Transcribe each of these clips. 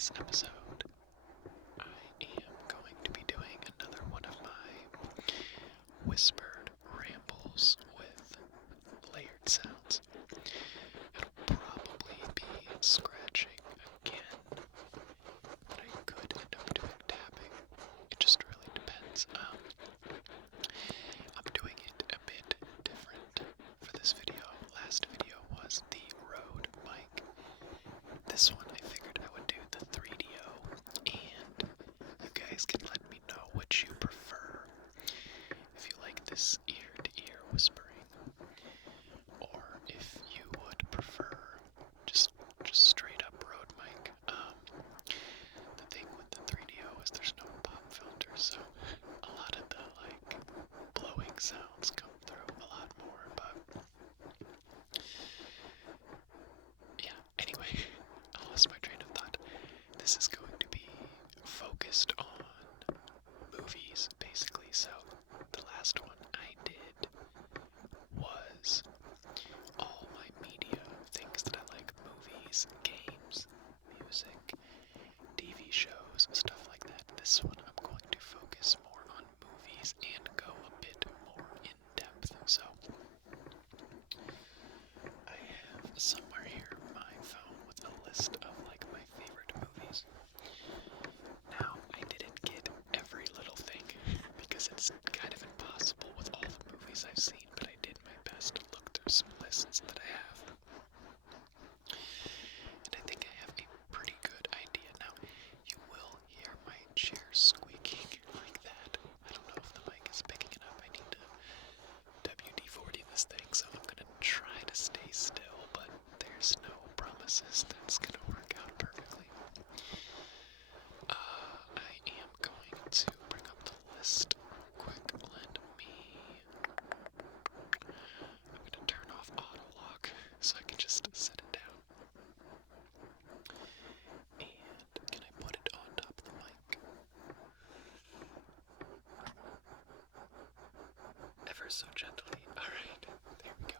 this episode, I am going to be doing another one of my whispered rambles with layered sounds. It'll probably be scratching again, but I could end up doing tapping. It just really depends. I'm doing it a bit different for this video. Last video was the Rode mic. This one I figured I would do the 3DO, and you guys can let me know what you prefer. If you like this ear-to-ear whispering, or if you would prefer just straight up Rode mic. The thing with the 3DO is there's no pop filter, so a lot of the blowing sounds come through a lot more, but yeah, anyway, I lost my train of thought. This is going to be focused on movies, basically. So the last one I did was all my media, things that I like: movies, games, music, TV shows, stuff like that. This one I'm going to focus more on movies and go a bit more in depth. So I have somewhere here my phone with a list of my favorite movies. Now, I didn't get every little thing because it's kind of impossible with all the movies I've seen, but I did my best to look through some lists that I have. And I think I have a pretty good idea. Now, you will hear my chair squeaking like that. I don't know if the mic is picking it up. I need to WD-40 this thing, so I'm gonna try to stay still, but there's no promises that's gonna work out perfectly. I am going to bring up the list real quick. Let me... I'm gonna turn off auto lock so I can just set it down. And can I put it on top of the mic? Ever so gently. Alright, there we go.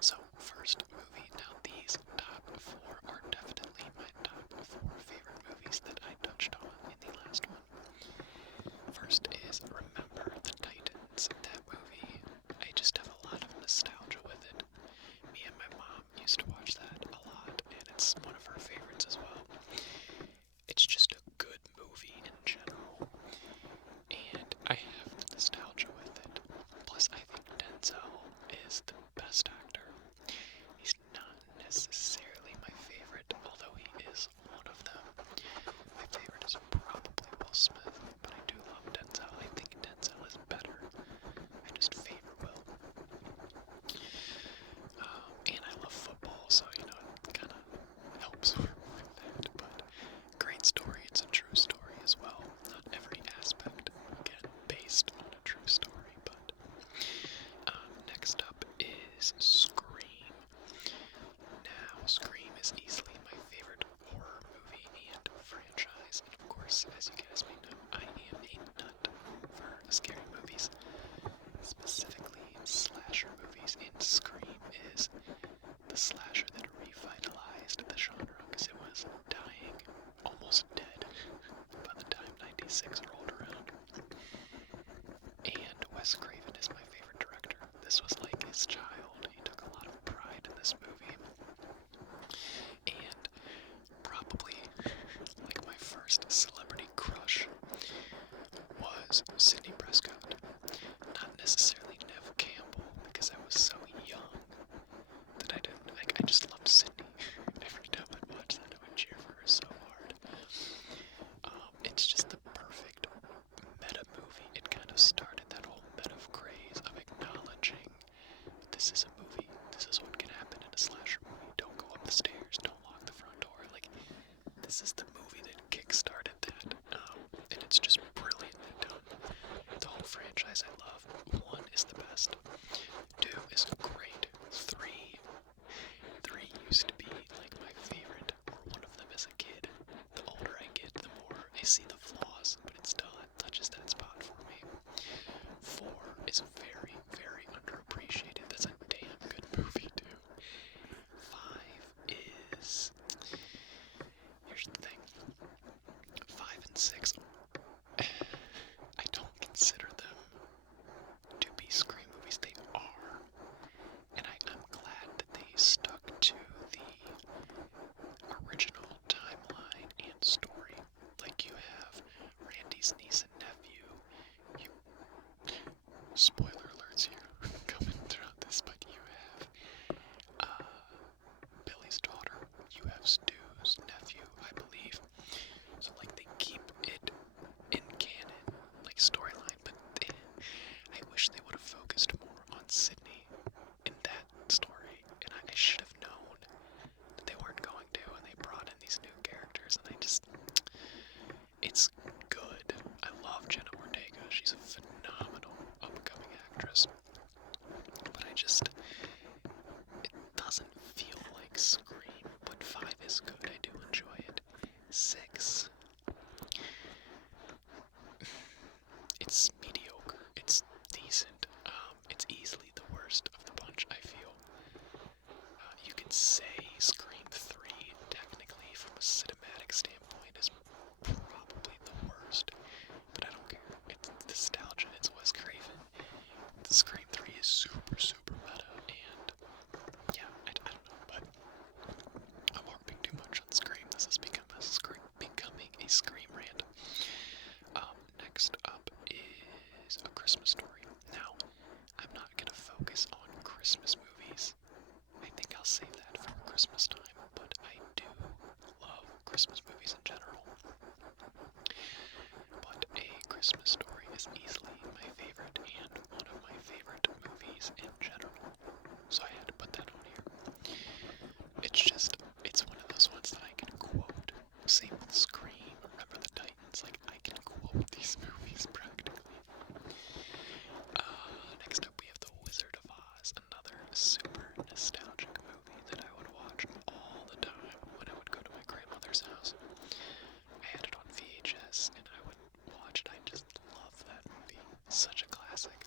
So, first movie. Now, these top four are definitely my top four favorite movies that I touched on in the last one. First is Remember the Titans. That movie, I just have a lot of nostalgia with it. Me and my mom used to watch that a lot, and it's one of her favorites as well. It's just a good movie in general, and I have the nostalgia with it. Plus, I think Denzel is the best actor. He's not necessarily my favorite, although he is one of them. My favorite is probably Will Smith, but I do love Denzel. I think Denzel is better. I just favor Will. And I love football, so it kind of helps with that. But great story. It's a true story as well. Not every aspect, again, based on a true story, but next up is Scream. Now, Scream is easily my favorite horror movie and franchise, and of course, as you guys may know, I am a nut for scary movies, specifically slasher movies, and Scream is the slasher that revitalized the genre, because it was dying, almost dead, by the time 96 rolled around. And Wes Craven is my favorite director. This was like his child. He took a lot of pride in this movie. And probably my first celebrity crush was Sidney Prescott. Not necessarily Nev Campbell, because I was so young that I didn't, I just loved Sidney. Every time I'd watch that, I would cheer for her so hard. It's just the perfect meta movie. It kind of started that whole meta craze of acknowledging this is a movie. This is what can happen in a slasher movie. Don't go up the stairs. Don't lock the front door. This is the movie that kick-started that. And it's just brilliantly done. The whole franchise I love. 1 is the best. 2 is great. 3 used to be my favorite, or one of them as a kid. The older I get, the more I see the flaws, but it still touches that spot for me. 4 is very, very underappreciated. That's a damn good movie too. 5 is... Here's the thing. spoiler alerts here coming throughout this, but you have Billy's daughter, you have Stu's nephew, I believe. So like they keep it in canon, like storyline, but I wish they would have focused more on Sydney in that story, and I should have known that they weren't going to, and they brought in these new characters, and it's good. I love Jenna Ortega. She's a phenomenal upcoming actress. But it doesn't feel like Scream, but 5 is good. I do enjoy it. 6, it's mediocre. It's decent. It's easily the worst of the bunch, I feel. You could say Scream 3, technically, from a cinematic standpoint, is probably the worst, but I don't care. It's nostalgia, it's Wes Craven. The Scream 3 is super, super meta, and yeah, I don't know, but I'm harping too much on Scream. This has becoming a Scream rant. Next up is A Christmas Story. Now, I'm not gonna focus on Christmas movies. I think I'll save that for Christmas time, but I do love Christmas movies in general. But A Christmas Story is easily my favorite and one of my favorite movies in general. So I had to put that on here. It's one of those ones that I can quote. Same with Scream, Remember the Titans, like I can quote these movies practically. Next up we have The Wizard of Oz, another super nostalgic movie that I would watch all the time when I would go to my grandmother's house. I had it on VHS and I would watch it. I just love that movie. Such a classic.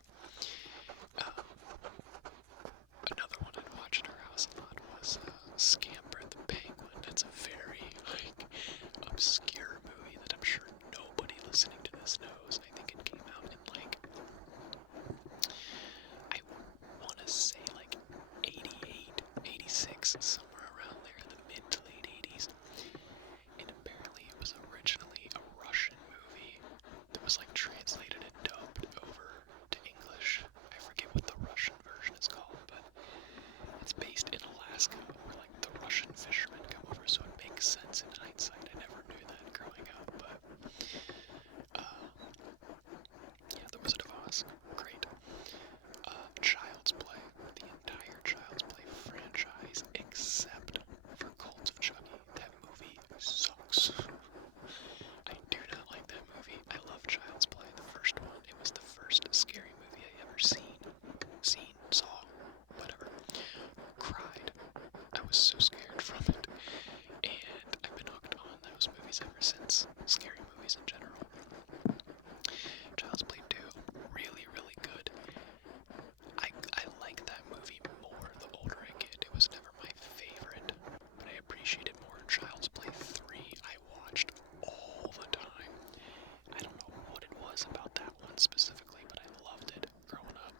Another one I'd watch at her house a lot was Scamper the Penguin. That's a very, obscure movie that I'm sure nobody listening to this knows. I think it came out in, I want to say, 88, 86, somewhere around there, in the mid to late 80s. And apparently it was originally a Russian movie that was, translated and dubbed over to English. I forget what the Russian version is called, but it's based in Alaska, where the Russian fishermen come over, so it makes sense in hindsight. I never knew that growing up, but yeah, The Wizard of Oz, great. Child's Play, the entire Child's Play franchise, except for Cult of Chucky. That movie sucks. I do not like that movie. I love Child's Play, the first one. It was the first scary movie I ever saw, whatever. Cried. I was so scared from it. And I've been hooked on those movies ever since. Scary movies in general. Child's Play 2, really, really good. I like that movie more the older I get. It was never my favorite, but I appreciate it more. Child's Play 3, I watched all the time. I don't know what it was about that one specifically, but I loved it growing up.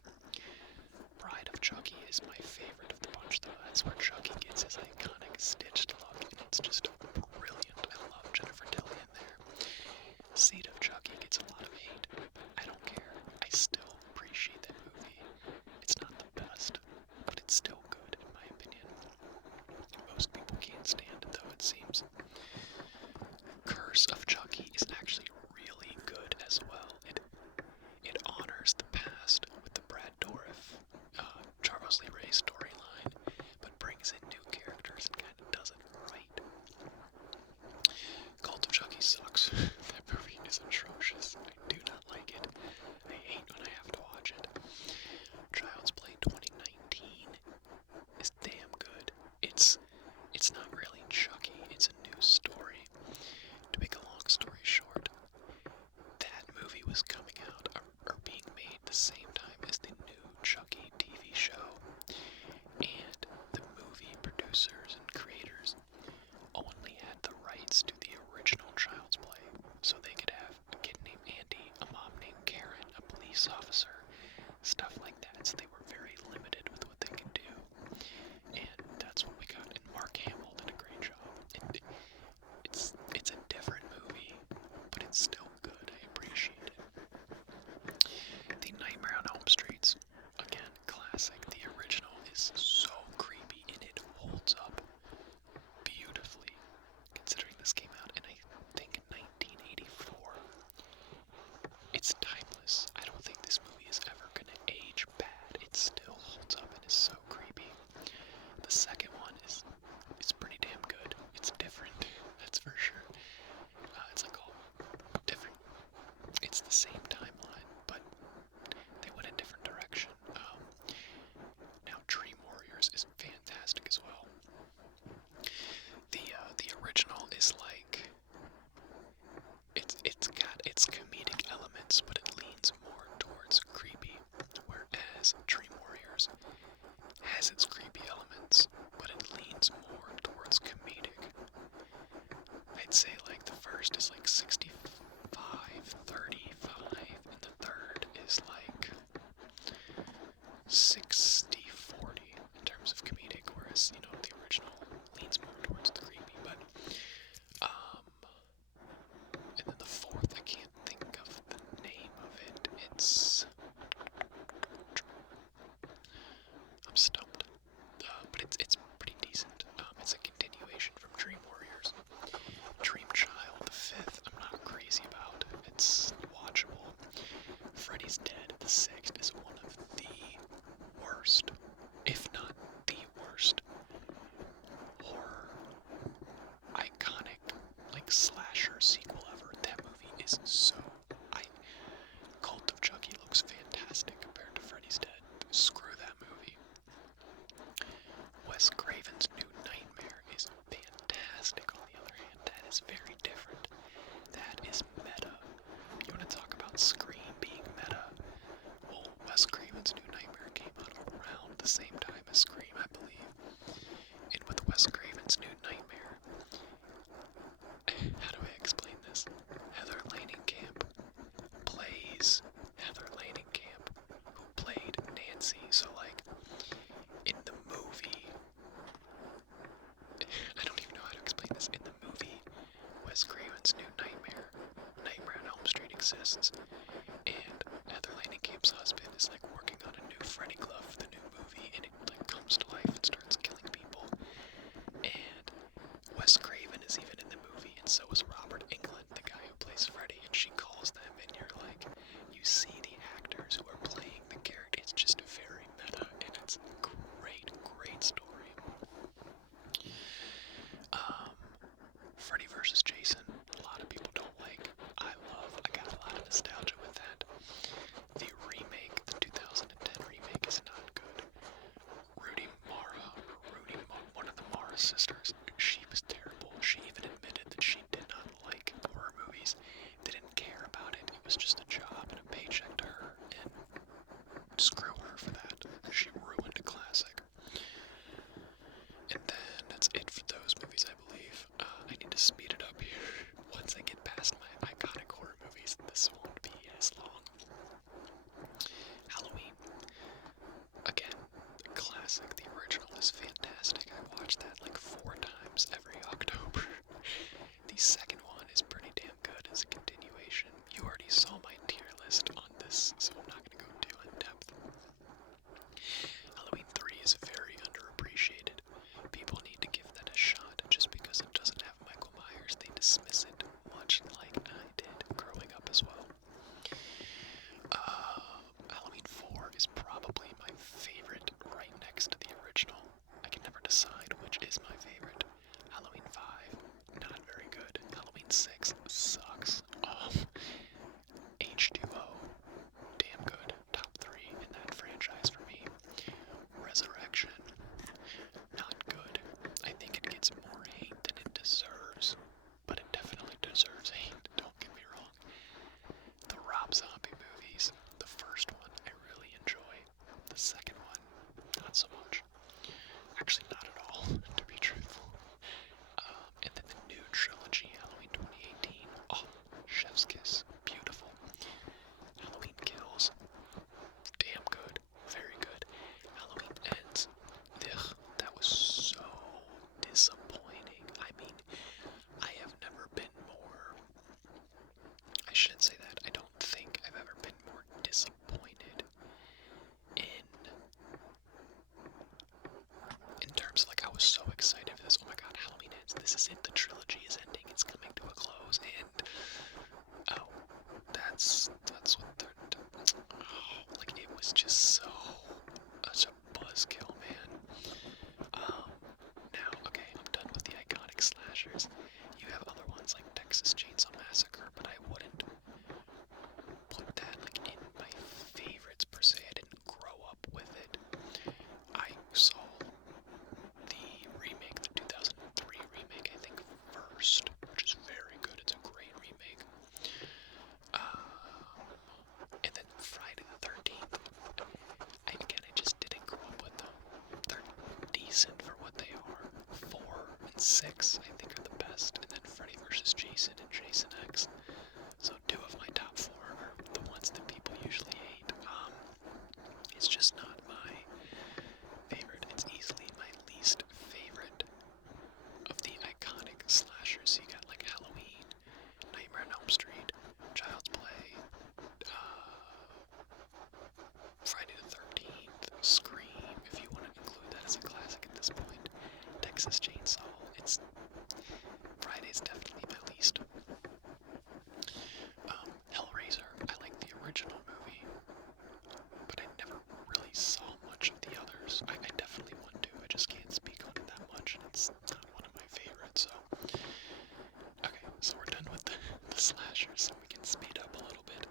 Bride of Chucky is my favorite of the bunch, though. That's where Chucky gets his iconic stitched look, and it's just brilliant. I love Jennifer Tilly in there. Seed of Chucky gets a lot of hate. I don't care. I still appreciate that movie. It's not the best, but it's still good in my opinion. Most people can't stand it though, it seems. Curse of Chucky is actually really good as well. It honors the past with the Brad Dourif, Charles Lee Ray storyline, but brings in new characters and kind of does it right. Cult of Chucky sucks. That movie is atrocious. I do not like it. I hate when I have to watch it. Child's Play 2019 is damn good. It's not really Chucky, it's a new story. To make a long story short, that movie was coming out or being made the same time as the new Chucky TV show. And the movie producers and creators only had the rights to the original Child's Play, so they could have a kid named Andy, a mom named Karen, a police officer, stuff like that. So they were very limited with what they could do, and that's what we got. And Mark Hamill did a great job. It's a different movie, but it's still good. I appreciate it. The Nightmare on Elm Street first is like 65, 35, and the third is like 60-40 in terms of comedic, whereas, the original leans more towards the creepy, but, and then the fourth, I can't think of the name of it. I'm stumped. But it's pretty decent. It's a continuation from Dream Warriors. Dream Child, the fifth, I'm not crazy about. It's watchable. Freddy's Dead, the sixth, is one of the worst, if not the worst, horror, iconic, like, slasher sequel ever. That movie is so... Cult of Chucky looks fantastic compared to Freddy's Dead. Screw that movie. Wes Craven's New Nightmare is fantastic, on the other hand. That is very different. That is meta. You want to talk about Scream being meta? Well, Wes Craven's New Nightmare came out around the same time as Scream, I believe. And with Wes Craven's New Nightmare, how do I explain this? Heather Langenkamp plays Heather Langenkamp, who played Nancy. So, like, in the movie, I don't even know how to explain this. In the movie, Wes Craven's New Nightmare, Nightmare on Elm Street exists, and Heather Langenkamp's husband is, like, working on a new Freddy glove for the new movie, and it, like, comes to life and starts killing people. And Wes Craven is even in the movie, and so is Robert Englund, the guy who plays Freddy, and she calls them, and you're like, you see the actors who are playing the character. It's just very meta, and it's great, great story. Freddy vs. Jason, a lot of people don't like. I got a lot of nostalgia with that. The remake, the 2010 remake, is not good. One of the Mara sisters, she was terrible. She even admitted that she did not like horror movies, didn't care about it. It was just a job and a paycheck to her, and screw her for that. She ruined a classic. And then that's it for those movies, I believe. I need to speed it up here. Once I get past my iconic horror movies, this won't be as long. Halloween. Again, the classic, the original is fantastic. I watch that like 4 times every October. The second one is pretty damn good as a continuation. You already saw my tier list on this, so I'm not going to go too in depth. Halloween 3 is very underappreciated. People need to give that a shot. Just because it doesn't have Michael Myers, they dismiss it, much like I did growing up as well. Halloween 4 is probably my favorite, right next to the original. I can never decide which is my favorite. Halloween 5, not very good. Halloween 6 sucks. H2O, damn good. Top 3 in that franchise for me. Resurrection, not good. I think it gets more hate than it deserves, but it definitely deserves hate, don't get me wrong. The Rob Zombie movies, the first one I really enjoy, the second one, not so much. Actually, not at all, to be truthful. And then the new trilogy, Halloween 2018, chef's kiss, beautiful. Halloween Kills, damn good, very good. Halloween Ends, that was so disappointing. I mean, I have never been more... I shouldn't say that. I don't think I've ever been more disappointed in terms of, like, I was so excited for this. Oh my god, Halloween Ends. This is it. The trilogy is ending. It's coming to a close, and that's what they're... like, it was just such a buzzkill, man. Now, okay, I'm done with the iconic slashers. You have other ones like Texas Chainsaw Massacre, but I wouldn't put that, like, in my favorites per se. I didn't grow up with it. I saw the remake, the 2003 remake, I think, first, which is very good. It's a great remake. And then Friday the 13th. It's just not my favorite. It's easily my least favorite of the iconic slashers. You got like Halloween, Nightmare on Elm Street, Child's Play, Friday the 13th, Scream, if you want to include that as a classic at this point, Texas Chainsaw. Friday's definitely my least. Hellraiser, I like the original movie, but I never really saw much of the others. I definitely want to, I just can't speak on it that much, and it's not one of my favorites, so. Okay, so we're done with the slashers, so we can speed up a little bit.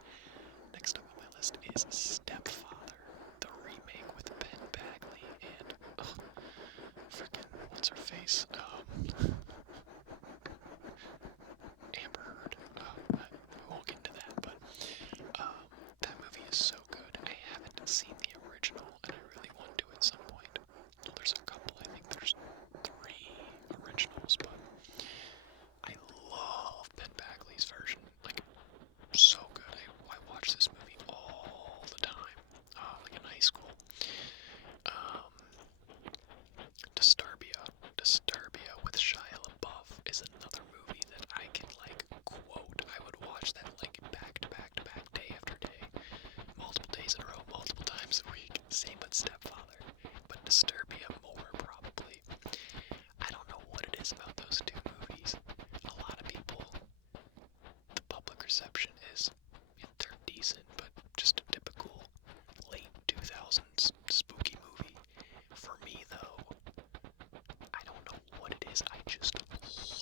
Next up on my list is Stepfather, the remake with Ben Bagley and, frickin', what's her face? Amber Heard. We won't get into that, but that movie is so good. I haven't seen the original, and I really want to at some point. Well, there's a couple. I think there's 3 originals, but I love Ben Bagley's version. Like, so good. I watch this movie all the time, like in high school. Disturbia with Shia LaBeouf is another movie that I can, like, quote. I would watch that, like, back to back to back, day after day, multiple days in a row, multiple times a week. Same with Stepfather, but Disturbia more, probably. I don't know what it is about those 2 movies. A lot of people, the public reception is, they're decent, but just a typical late 2000s spooky movie. For me, though, I don't know what it is. I just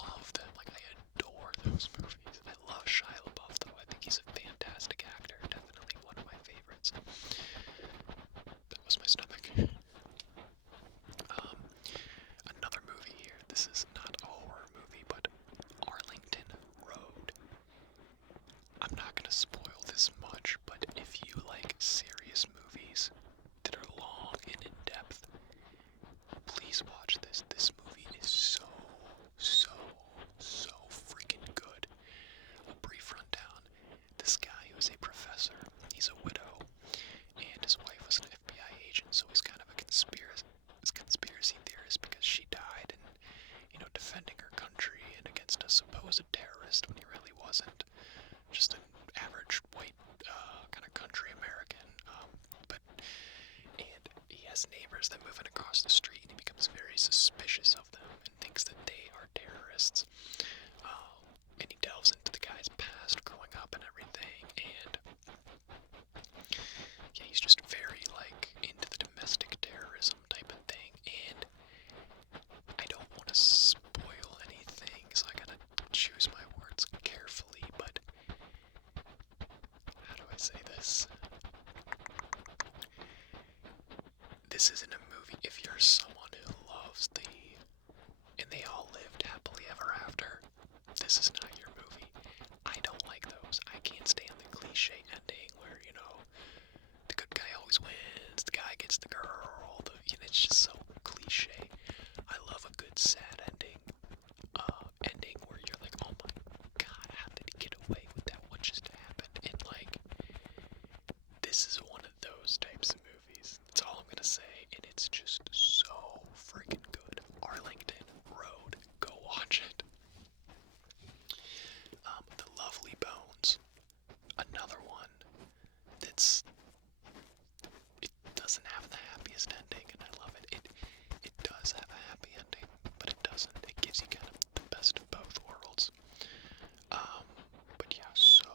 love them. Like, I adore those movies. I love Shia LaBeouf, though. I think he's a fantastic actor. Definitely one of my favorites. That was my stomach. Another movie here. This is not a horror movie, but Arlington Road. I'm not gonna spoil this much, but if you like serious movies that are long and in-depth, please watch this. This movie is so freaking good. A brief rundown. This guy who's a professor, he's a widow, and his wife was an FBI agent, so he's kind of a conspiracy theorist because she died and, defending her country and against a supposed terrorist when he really wasn't. Just an average white kind of country American. And he has neighbors that move in across the street, and he becomes very suspicious of them and thinks that they are terrorists. And he delves into the guy's past growing up and everything, and yeah, he's just very, like, into the domestic terrorism type of thing, and I don't want to spoil anything, so I gotta choose my words carefully, but how do I say this? This isn't a movie. If you're someone who loves and they all lived happily ever after, this is not your movie. I don't like those. I can't stand the cliche ending where, the good guy always wins, the guy gets the girl, it's just so cliche. I love a good sad ending where you're like, oh my god, how did he get away with that? What just happened? And, like, this is one of those types of movies. That's all I'm gonna say, and it's just so freaking good. Arlington Road, go watch it. The Lovely Bones, another one that's, it doesn't have the happiest ending, and I love it. It does have a happy ending, but it doesn't. It gives you kind of the best of both worlds. But yeah, so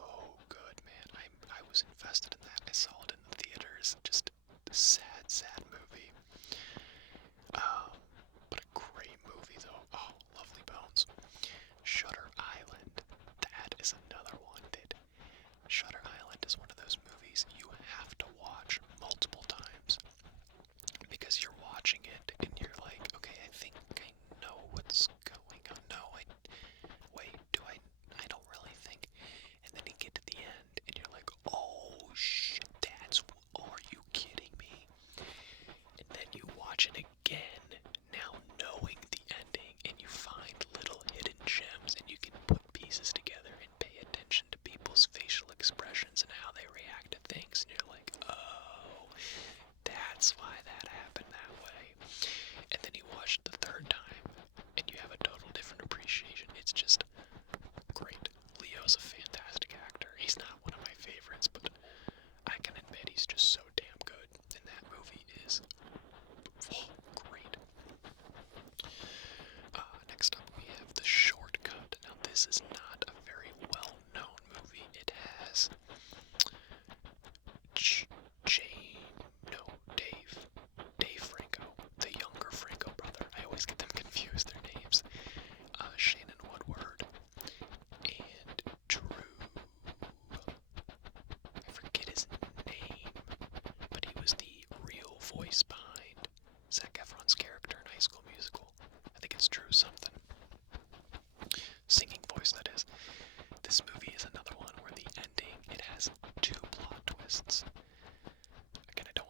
good, man. I was invested in that. I saw it in the theaters. Just a sad movie. But a great movie, though. Oh, Lovely Bones. Shutter Island. That is another one that Shutter Island is one of those movies you have to watch multiple times, because you're watching it and you're like, okay, I think I know what's going on.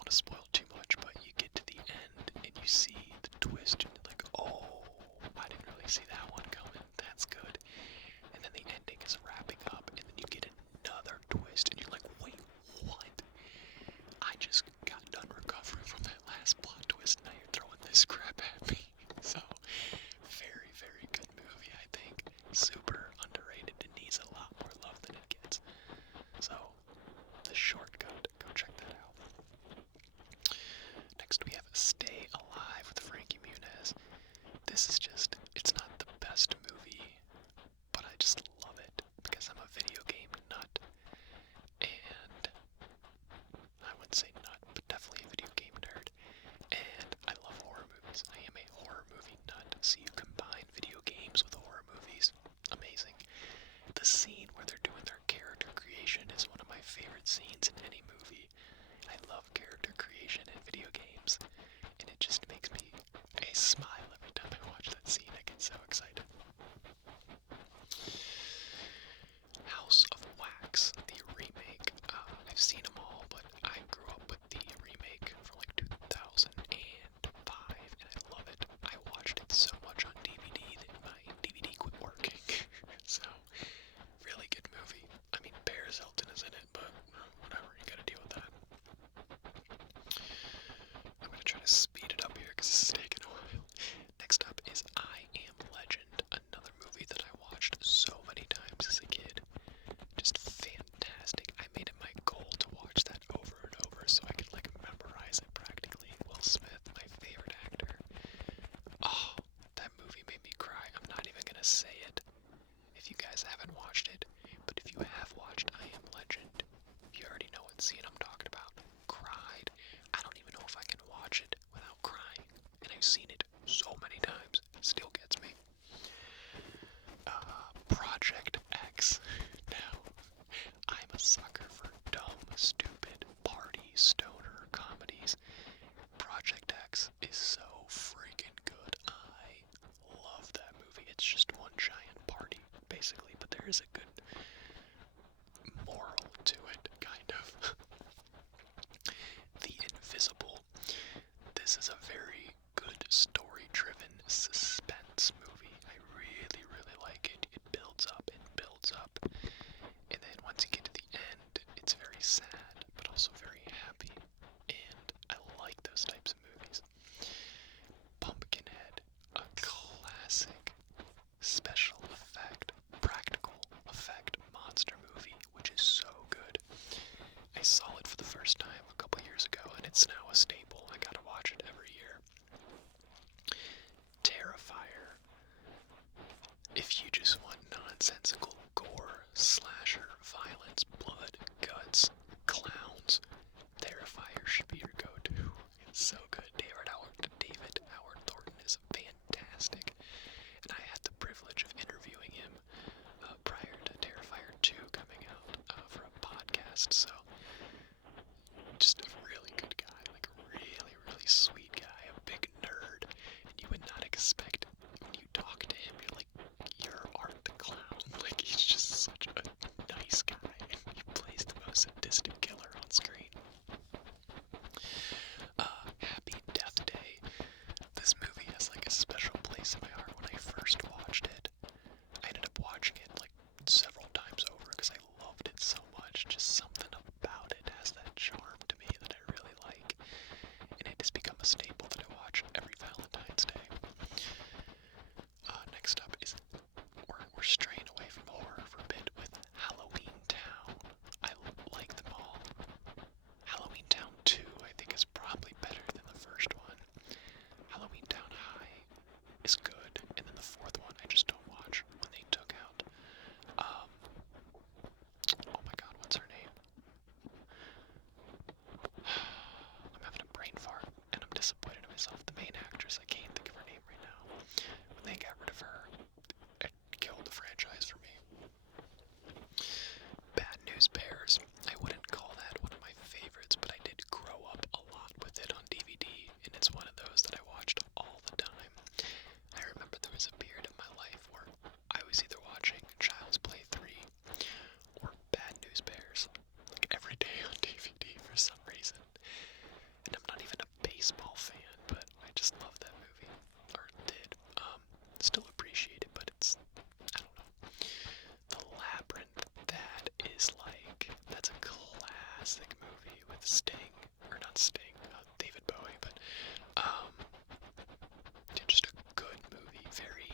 want to spoil too much, but you get to the end and you see the twist, and you're like, oh, I didn't really see that one coming. That's good. And then the ending is wrapping up, and then you get another twist, and you're like, wait, what? I just got done recovering from that last plot twist, now you're throwing this crap at me. So, very, very good movie, I think. Super underrated and needs a lot more love than it gets. So, The Shortcut, go check that out. Next we have Stay Alive with Frankie Muniz. This is just, it's not the best movie, but I just love it because I'm a video game nut. And I wouldn't say nut, but definitely a video game nerd. And I love horror movies. I am a horror movie nut. So you combine video games with horror movies. Amazing. The scene where they're doing their character creation is one of my favorite scenes in any movie. I love character creation in video games, and it just makes me smile every time I watch that scene. I get so excited. House of Wax, the remake. I've seen them all, but I grew up with the remake from like 2005, and I love it. I watched it so much on DVD that my DVD quit working. So, really good movie. I mean, Paris Hilton is in it, but whatever, you gotta deal with that. I'm gonna try to speed it up here because this is taking a while. Next up is I Am Legend, another movie that I watched so many times as a kid. Just fantastic. I made it my goal to watch that over and over so I could like memorize it practically. Will Smith, my favorite actor. Oh, that movie made me cry. I'm not even gonna say it if you guys haven't watched it, but if you have watched I Am Legend, you already know what scene I'm talking about. Cried. I don't even know if I can watch it without crying, and I've seen it so many times. It still gets me. Project X. Now, I'm a sucker for dumb, stupid, party, stoner comedies. Project X is so freaking good. I love that movie. It's just one giant party, basically, but there is a good moral to it, kind of. The Invisible. This is a very good story-driven suspense movie. I really, really like it. It builds up and builds up. And then once you get to the end, it's very sad, but also very happy. And I like those types of movies. Pumpkinhead, a classic special effect, practical effect monster movie, which is so good. I saw it for the first time a couple years ago, and it's now a staple. I gotta watch it every year. Terrifier. If you just want nonsensical gore, slasher, violence, blood, guts, clowns, Terrifier should be your go-to. It's so good. David Howard Thornton is fantastic, and I had the privilege of interviewing him prior to Terrifier 2 coming out for a podcast, so just a really good guy, like a really, really sweet guy, a big nerd, and you would not expect when you talk to him, you're like, you're Art the Clown, like he's just such a nice guy, and he plays the most sadistic killer on screen. Happy Death Day. This movie has like a special place in my heart. When I first watched it, I ended up watching it like several times over because I loved it so much. Just something about it has that charm to me that I really like. And it has become a Sting, or not Sting, David Bowie, but um, just a good movie, very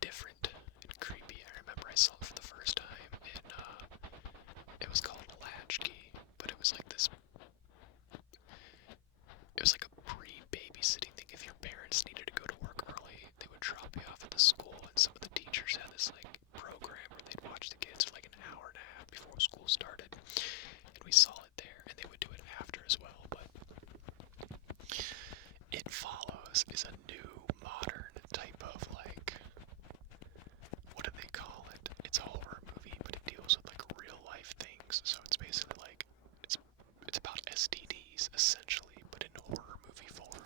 different and creepy. I remember I saw it for the first time, and it was called Latchkey, but it was like this. It was like a pre-babysitting thing. If your parents needed to go to work early, they would drop you off at the school, and some of the teachers had this like program where they'd watch the kids for like an hour and a half before school started, and we saw it there, and they would do it after as well. But It Follows is a new modern type of like, what do they call it? It's a horror movie, but it deals with like real life things. So it's basically like it's about STDs essentially, but in horror movie form.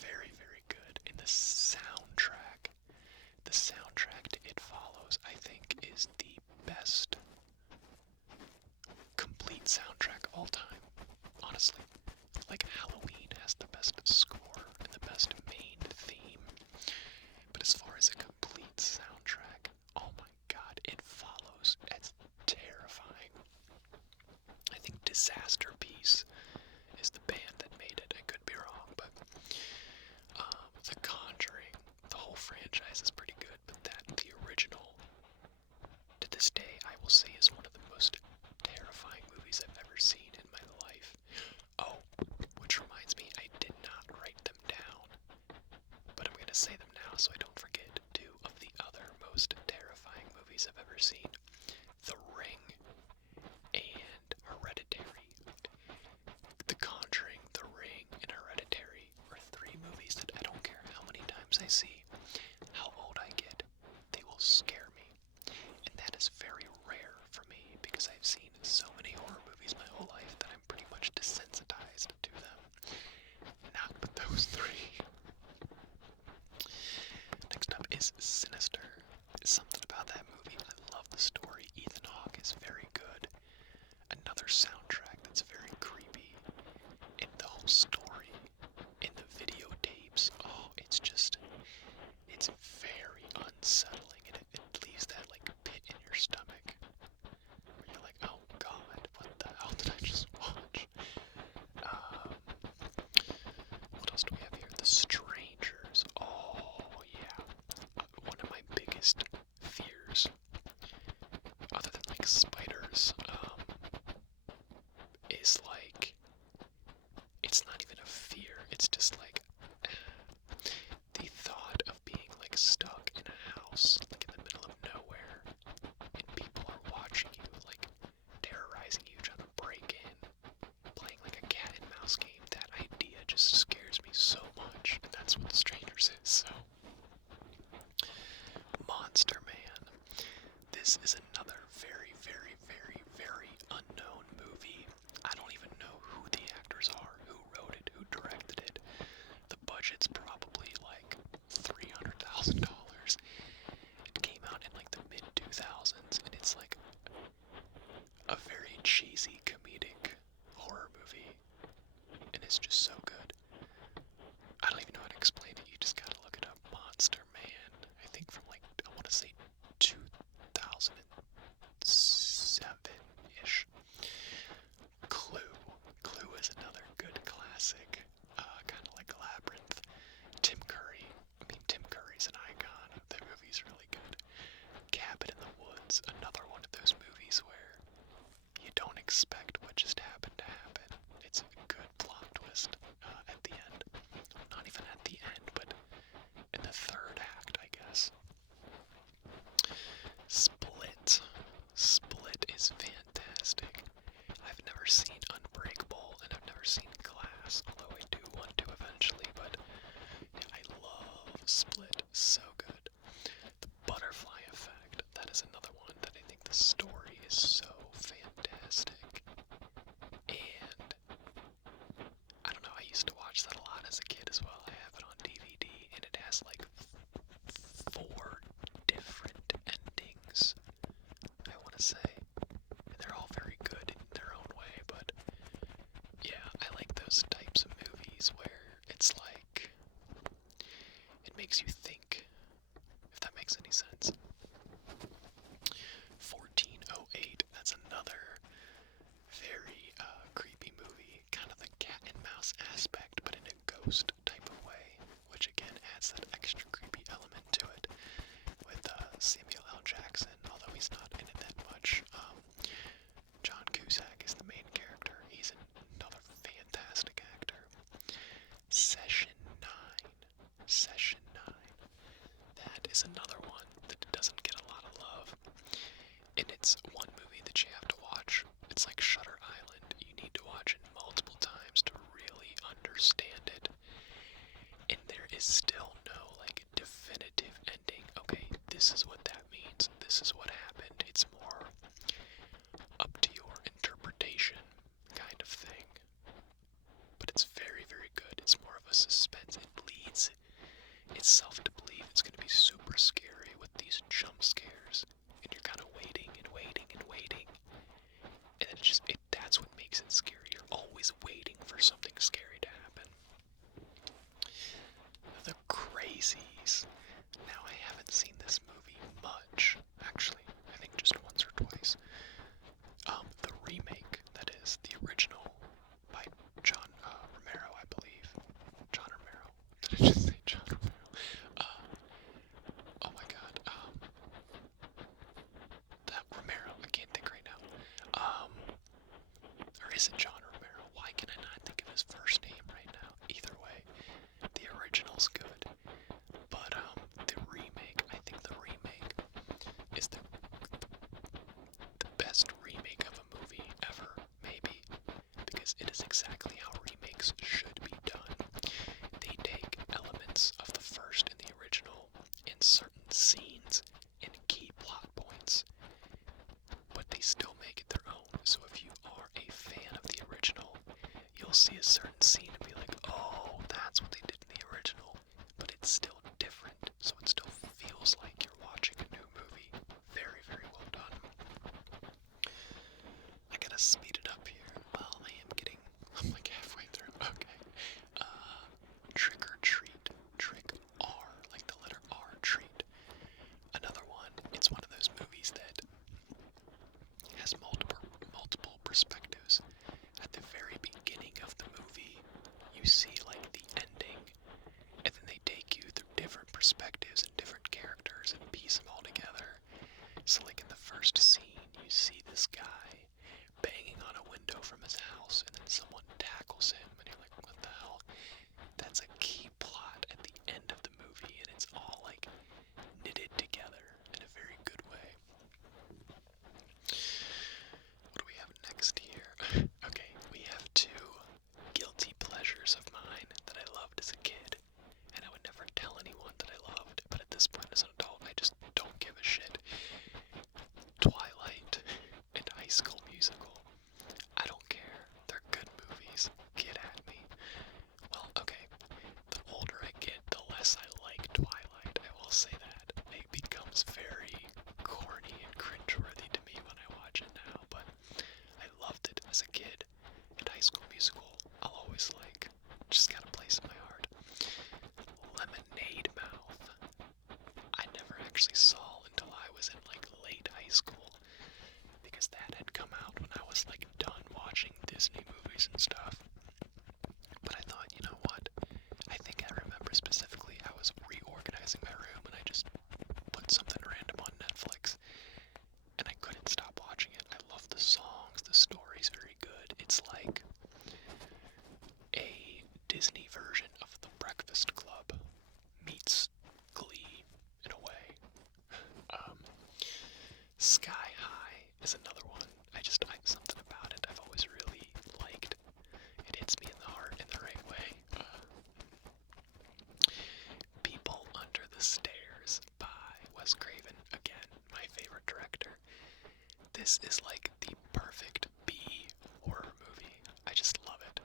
Very, very good. And the soundtrack to It Follows, I think, is the best complete soundtrack of all time. Honestly. Like Halloween has the best score and the best main theme. But as far as a complete soundtrack, oh my god, It Follows. It's terrifying. I think Disaster Piece is the band that made it. I could be wrong, but The Conjuring, the whole franchise is pretty good, but the original, to this day, I will say is one of the most terrifying movies I've ever seen in my life. Oh, which reminds me, I did not write them down, but I'm going to say them now so I don't forget. Two of the other most terrifying movies I've ever seen: The Ring and Hereditary. The Conjuring, The Ring, and Hereditary are three movies that I don't care how many times I see, how old I get, they will scare me. And that is very rare for me because I've seen so many horror movies my whole life that I'm pretty much desensitized to them. Not with those three. Next up is Sinister. Something about that movie. I love the story. Ethan Hawke is very good. Another soundtrack that's very creepy. And the whole story in the videotapes. Oh, it's very unsettling, and it leaves that like pit in your stomach where you're like, oh god, what the hell did I just watch? What else do we have here? The Strangers. Oh yeah, one of my biggest fears, other than like spiders, is like, it's not even a fear, it's just like the thought of being like stuck in a house, like in the middle of nowhere, and people are watching you, like terrorizing you, trying to break in, playing like a cat and mouse game. That idea just scares me so much, and that's what The Strangers is. So, Monster Man. This is another very, very, very, very unknown movie. I don't even know who the actors are, who wrote it, who directed it. The budget's probably like $300,000. It came out in like the mid-2000s, and it's like a very cheesy comedic horror movie, and it's just so good. I don't even know how to explain it. You just gotta look it up. Monster Man. I think from like, I want to say 2007-ish. Clue. Clue is another good classic. Kind of like Labyrinth. Tim Curry. I mean, Tim Curry's an icon. That movie's really good. Cabin in the Woods. Another one of those movies where you don't expect what just happened to happen. It's a good plot twist at the end. Not even at the end, but in the third act, I guess. Split. Split is fantastic. I've never seen Unbreakable, and I've never seen Glass, although I do want to eventually, but yeah, I love Split. So good. The Butterfly Effect. That is another one that I think the story is so fantastic. And I don't know, I used to watch that a lot as a kid as well. I have it on DVD, and it has like 4 different endings, I want to say. And they're all very good in their own way, but yeah, I like those types of movies where it's like, it makes you think ghost type of way, which again adds that extra creepy element to it with Samuel L. Jackson, although he's not in it that much. John Cusack is the main character. He's another fantastic actor. Session 9. Session 9. That is another one that doesn't get a lot of love. And it's one movie that you have to watch. It's like Shutter Island. You need to watch it multiple times to really understand it. And there is still no, like, definitive ending. Okay, this is what that means. This is what happened. It's more up to your interpretation kind of thing. But it's very, very good. It's more of a suspense. It leads itself to believe it's going to be super scary with these jump scares. And you're kind of waiting and waiting and waiting. And that's what makes it scary. You're always waiting for something scary to happen. The Crazies. Now, I haven't seen this movie much, actually. I think just once or twice. The remake, that is, the original by John Romero, I believe. John Romero. Did I just say John Romero? Oh my god. That Romero, I can't think right now. Or is it John Romero? Why can I not think of his first name right now? Either way, the original's good. But, the remake, I think the remake is the best remake of a movie ever, maybe. Because it is exactly how remakes should be done. They take elements of the first and the original in certain scenes and key plot points, but they still make it their own. So if you are a fan of the original, you'll see a certain scene and be like, oh, that's what they did in the original, but it's still different, so it still feels like you're watching a new movie. Very, very well done. I gotta speed it up here. Well, I'm like halfway through. Okay. Trick or Treat. Trick R, like the letter R, treat. Another one. It's one of those movies that has multiple perspectives. At the very beginning of the movie, you see like the ending, and then they take you through different perspectives and different characters and piece them all together. So like in the first scene, you see this guy banging on a window from his house, and then someone tackles him, and you're like, what the hell? That's a key plot at the end of the movie, and it's all like knitted together in a very good way. What do we have next here? Okay, we have two guilty pleasures of mine that I loved as a kid, and I would never tell anyone that I loved, but at this point as an adult, I just don't give a shit. Twilight and High School Musical. I don't care. They're good movies. Get at me. Well, okay, the older I get, the less I like Twilight. I will say that. It becomes very corny and cringeworthy to me when I watch it now, but I loved it as a kid. And High School Musical, I'll always like. Just got a place in my heart. Lemonade Mouth. I never actually saw until I was in like late high school, because that had come out when I was like done watching Disney movies and stuff. But I thought, you know what? I think I remember specifically I was reorganizing my room and I just put something random on Netflix and I couldn't stop watching it. I love the songs, the story's very good. It's like a Disney version of The Breakfast Club meets Glee in a way. Sky High is another one. Something about it I've always really liked. It hits me in the heart in the right way. People Under the Stairs by Wes Craven. Again, my favorite director. This is like the perfect B horror movie. I just love it.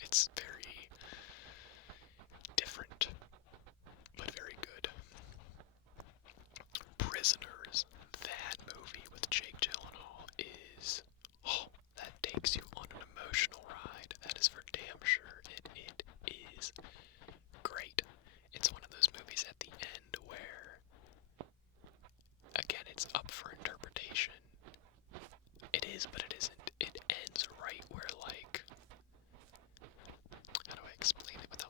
It's very different, but very good. Prisoners. That movie with Jake Gyllenhaal is, that takes you on an emotional ride. That is for damn sure. It is great. It's one of those movies at the end where, again, it's up for interpretation. It is, but it isn't. It ends right where, like, how do I explain it without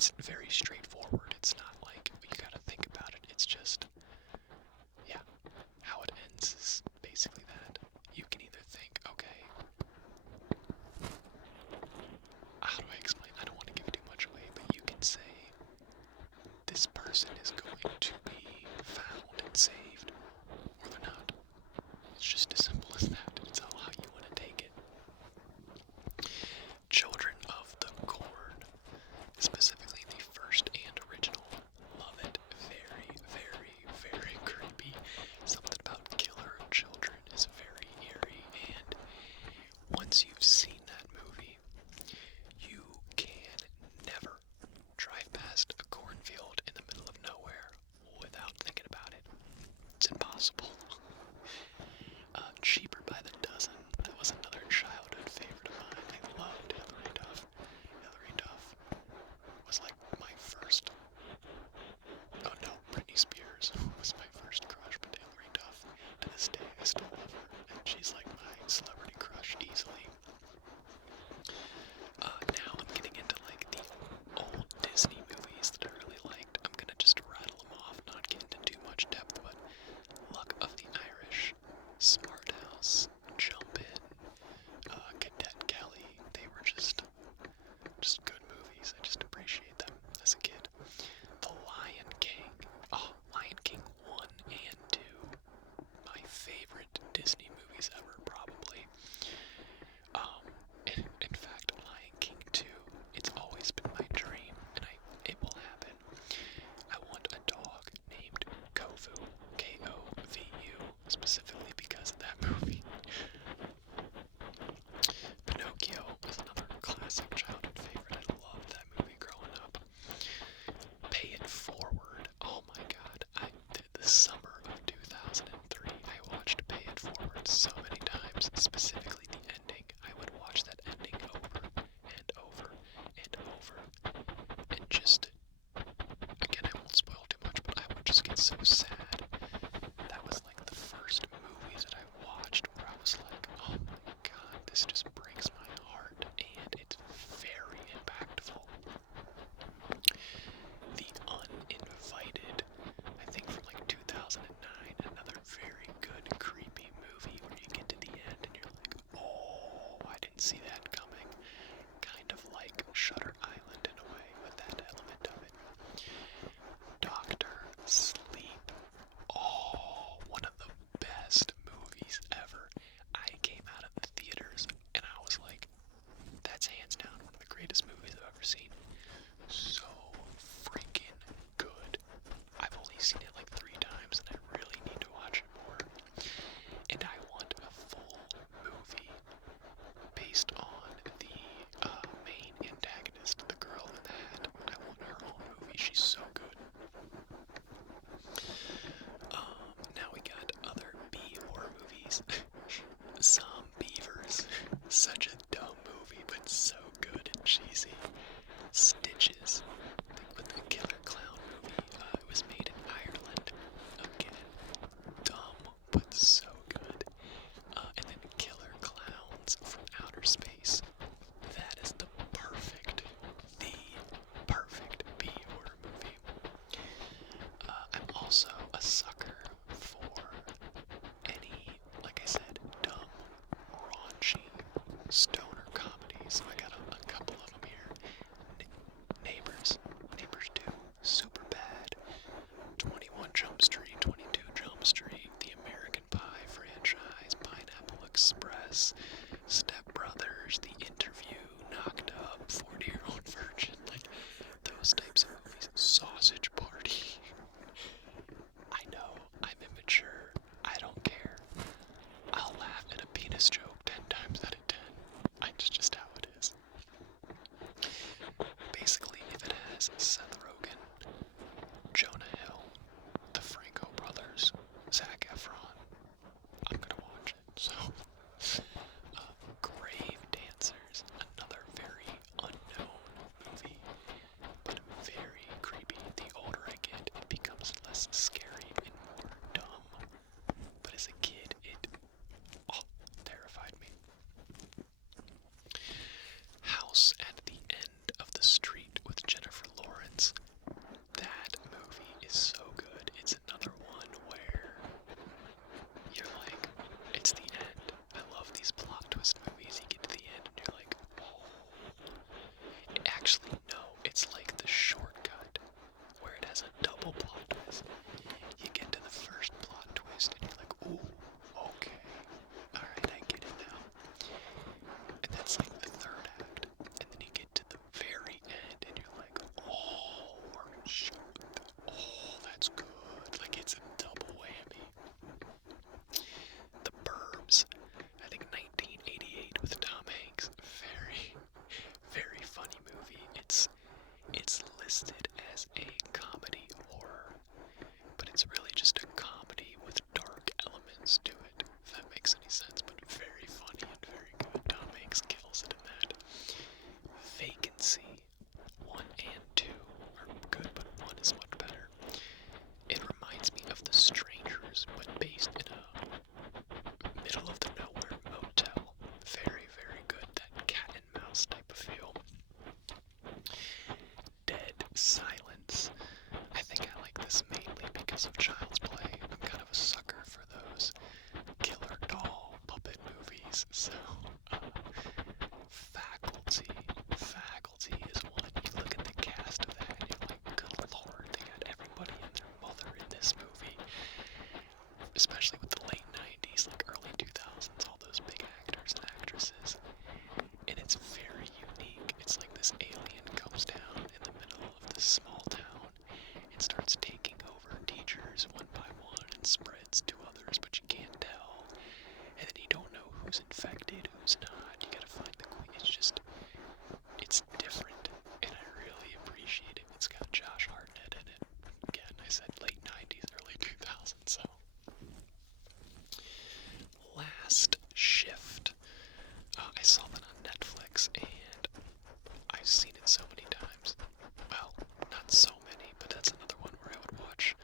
it's very straightforward. It's not like you gotta think about it. It's just, yeah, how it ends is basically that. You can either think, okay, how do I explain? I don't want to give too much away, but you can say, this person is going to be found and saved, or they're not. It's just as simple as that. It's all how you want to take it. Children of the Corn, specifically the first and original, love it. Very, very, very creepy. Something about Killer of Children is very eerie, and once you've seen that movie, you can never drive past a cornfield in the middle of nowhere without thinking about it. It's impossible. Cheaper by the Dozen. That was another childhood favorite of mine. I loved Hilary Duff. Hilary Duff was like my first. Oh no, Britney Spears was my first crush, but Hilary Duff, to this day, I still love her, and she's like my celebrity crush easily. Now I'm getting into like the old Disney movies that I really liked. I'm gonna just rattle them off, not get into too much depth, but Luck of the Irish, Smart House, Jumpin', Cadet Kelly, they were just good movies. I just appreciate them as a kid. The Lion King, oh, Lion King 1 and 2, my favorite Disney movies ever, probably. In fact, Lion King 2, it's always been my dream, and it will happen. I want a dog named Kovu, Kovu, specifically because of that movie. Pinocchio is another classic childhood favorite. I loved that movie growing up. Pay It Forward, oh my god, the summer of 2003, I watched Pay It Forward so many times, specifically the ending. I would watch that ending over and over and over, and just, again, I won't spoil too much, but I would just get so sad. That was like the first movies that I watched where I was like, oh my god, this just breaks my heart, and it's very impactful. The Uninvited, I think from like 2009, another very good creepy movie where you get to the end and you're like, oh, I didn't see that coming. Kind of like Shutter Island in a way, with that element of it. Dr. Sleep, oh, one of the best movies ever. I came out of the theaters and I was like, that's hands down one of the greatest movies I've ever seen. So freaking good. I've only seen it like 3 times and I really need to watch it more. And I want a full movie based on the main antagonist, the girl in the hat. I want her own movie. She's so good. Now we got other B horror movies. Zombievers. Such a dumb movie, but so good and cheesy. Stitches. With the Killer Clown movie. It was made in Ireland. Again, dumb, but so good. And then Killer Clowns from Outer Space. That is the perfect B horror movie. I'm also a sucker for any, like I said, dumb, raunchy, stoner comedies. So I got a couple of them here. Neighbors 2, Superbad, 21 Jump Street, 22 Jump Street, the American Pie franchise, Pineapple Express, Step Brothers, The Interview, Knocked Up, 40-Year-Old Virgin, like those types of movies. Sausage Party. I know, I'm immature. I don't care. I'll laugh at a penis joke 10 times out of 10. It's just how it is. Basically, if it has Seth Rogen, Jonah Hill, the Franco brothers, Zac Efron, I'm gonna watch it. So, Grave Dancers, another very unknown movie, but very creepy. The older I get, it becomes less scary and more dumb. But as a kid, it terrified me. House at the End of the Street with Jennifer Lawrence. it's listed as a comedy horror, but it's really just a comedy with dark elements to it, if that makes any sense, but very funny and very good. Tom Hanks kills it in that. Vacancy 1 and 2 are good, but 1 is much better. It reminds me of The Strangers, but based in a middle of the nowhere motel. Very, very good. That cat and mouse type of feel. Dead Silence. I think I like this mainly because of Child's Play. I'm kind of a sucker for those killer doll puppet movies. So, Faculty. Faculty is one. You look at the cast of that and you're like, good lord, they got everybody and their mother in this movie. Especially with the late 90s, like early 2000s, all those big actors and actresses. And it's very unique. It's like this alien comes down in the middle of this small town and starts taking over teachers one by one and spreads to others, but you can't tell. And then you don't know who's infected, who's not. You gotta find the queen. It's different, and I really appreciate it. It's got Josh Hartnett in it. Again, I said late 90s, early 2000s, so. Last Shift. I saw that on Netflix, and I've seen it so many times. Well, not so many, but that's another one where I would watch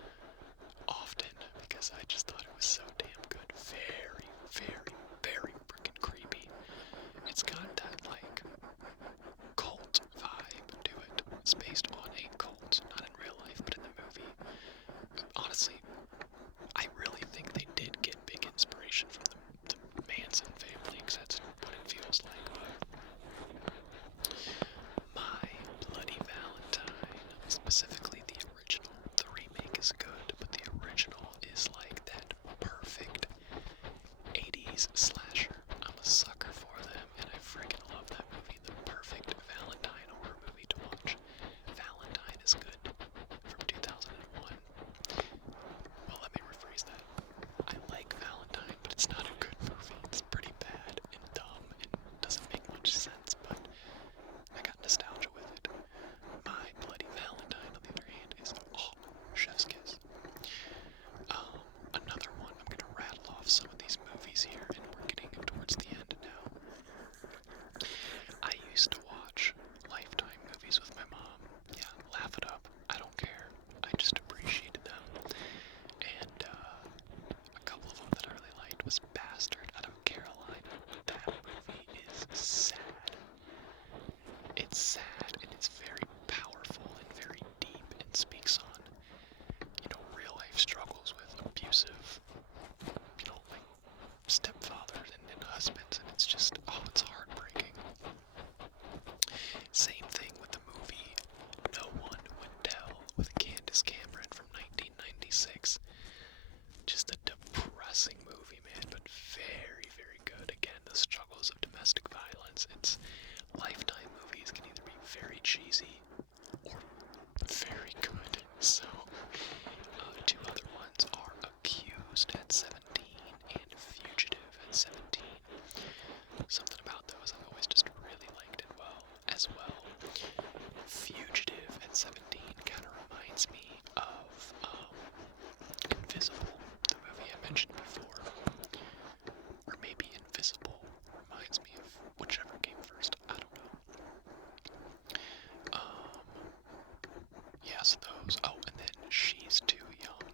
often because I just thought it was so damn good. Very, very, very freaking creepy. It's got that, like, cult vibe to it. It's based on a cult, not in real life, but in the movie. Honestly, I really think they did get big inspiration from the Manson family, because that's what it feels like. But My Bloody Valentine, specifically the original. The remake is good, but the original is like that perfect 80s slasher. I'm a sucker for them, and I freaking love that movie. The perfect Valentine horror movie to watch. Valentine is good, from 2001. Well, let me rephrase that. I like Valentine, but it's not a good movie. It's pretty bad and dumb and doesn't make much sense, but I got nostalgia with it. My Bloody Valentine, on the other hand, is, chef's kiss. Another one, I'm gonna rattle off some of these movies here, and we're getting towards the end now. I used to watch Lifetime movies with my mom. Yeah, laugh it up. I don't care. I just appreciated them. And a couple of them that I really liked was Bastard out of Carolina. That movie is sad. It's sad, and it's very powerful and very deep, and speaks on, real life struggles with abusive, like stepfathers and husbands, and it's just, it's heartbreaking. Same thing with the movie No One Would Tell with Candace Cameron from 1996. Just a depressing movie, man, but very, very good. Again, the struggles of domestic violence. It's Lifetime movies can either be very cheesy or very good. So, two other ones are Accused at 17 and Fugitive at 17. Something about those I've always just really liked it as well. Fugitive at 17 kind of reminds me of Invisible, the movie I mentioned before. Or maybe Invisible reminds me of whichever came first. I don't know. Yes, those. Oh, and then She's Too Young.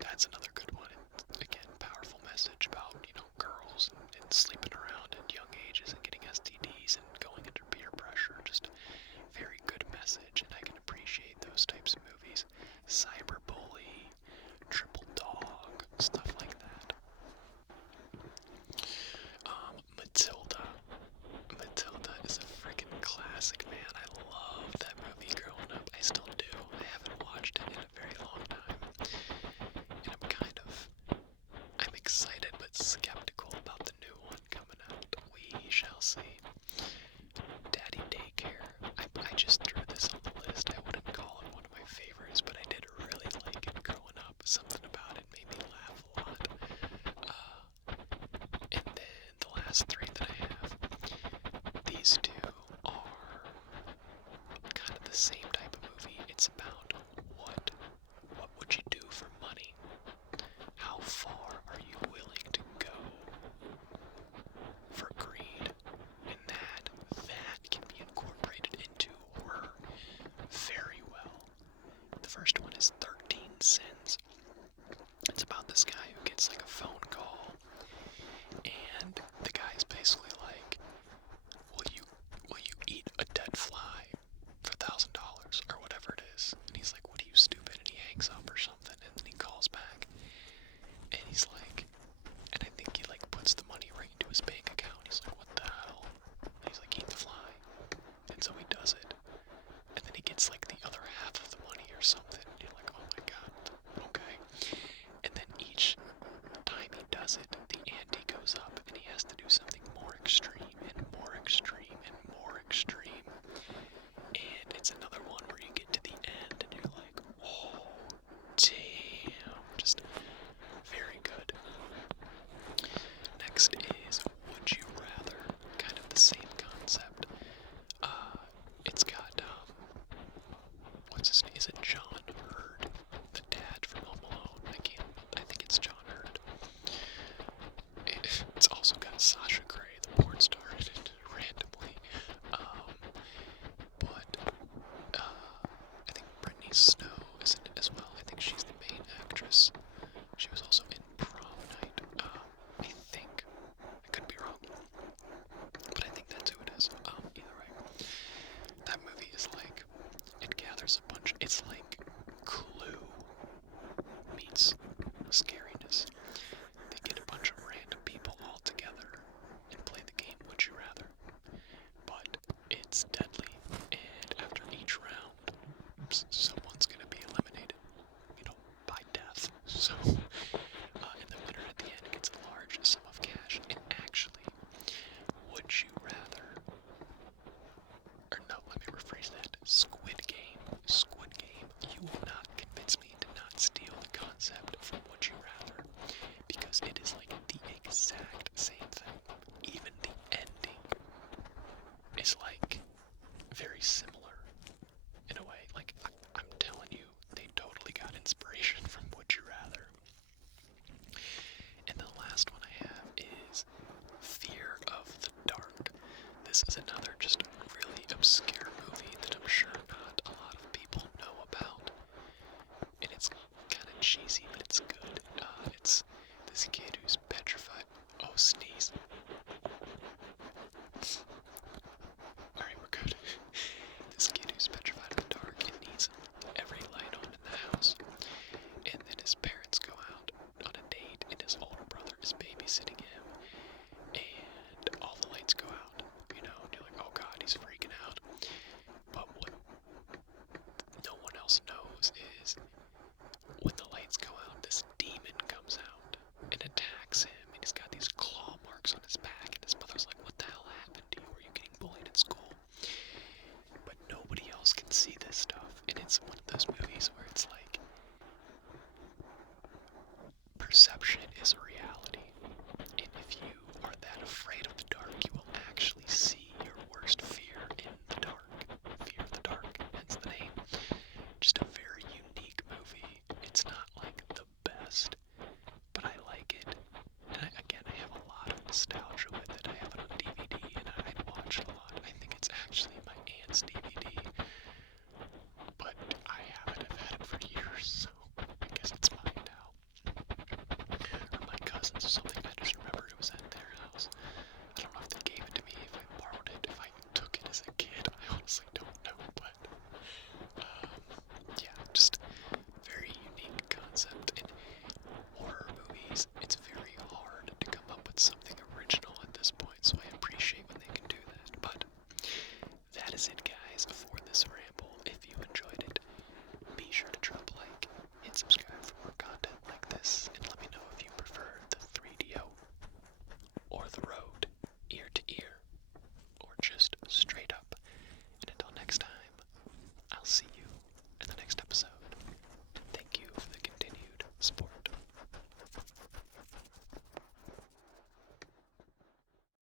That's another good one. Again, powerful message about, girls and sleeping around at young ages and getting STDs and going under peer pressure. Just very good message, and I can appreciate those types of movies. Cyberbully, Triple Dog, stuff like that. Matilda. Matilda is a freaking classic, man. I love that movie growing up. I still do. I haven't watched it in a very long time. And I'm excited but skeptical about the new one, first one is 13 Sins. It's about this guy who gets like a phone call, and the guy's basically like, will you eat a dead fly for $1,000 or whatever it is? And he's like, what are you, stupid? And he hangs up or something, and then he calls back, and he's like, and I think he like puts the money right into his bank account. He's like, what the hell? And he's like, eat the fly. And so he does it, and then he gets like the other half of the money or something. And you're like, oh my god, okay. And then each time he does it, the ante goes up, and he has to do something more extreme and more extreme and more extreme. And it's another one where you get to the end, and you're like, oh, damn, just very good. Next is Would You Rather, kind of the same concept. It's got, what's his name? Is it John Hurd? The dad from Home Alone? I think it's John Hurd. It's also got Sasha Grey, the porn star, in it, randomly. I think Brittany Snow is in it as well. I think she's the main actress. She was also in Prom Night. I think. I could be wrong. But I think that's who it is. Either way. That movie is like, it gathers a bunch, it's like Clue meets scariness. They get a bunch of random people all together and play the game Would You Rather. But it's deadly, and after each round, someone's gonna be eliminated, by death. So, and the winner at the end gets a large sum of cash. And actually, Would You Rather, or no, let me rephrase that. Squid Game. You will not convince me to not steal the concept from Would You Rather, because it is like the exact same thing. Even the ending is like very similar in a way. Like, I'm telling you, they totally got inspiration from Would You Rather. And the last one I have is Fear of the Dark. This is another just really obscure movie that I'm sure not a lot of people know about. And it's kind of cheesy, but it's good. It's this kid who's petrified. Oh, sneeze. Alright, we're good. This kid who's petrified of the dark and needs every light on in the house. And then his parents go out on a date, and his older brother is babysitting him. And all the lights go out, and you're like, oh god, he's freaking out. But what no one else knows is when the lights go out, this demon comes out and attacks him, and he's got these claw marks on his back, and his mother's like, what the hell happened to you? Were you getting bullied in school? But nobody else can see this stuff, and it's one of those movies where it's like, perception is a reality, and if you are that afraid of the dark, you will actually see your worst fear in the dark. Fear of the Dark, hence the name. Just a very unique movie. It's not like the best, but I like it. And I have a lot of nostalgia with it. I have it on DVD, and I'd watch it a lot. I think it's actually my aunt's DVD, but I have it. I've had it for years, so I guess it's mine now. Or my cousin's or something.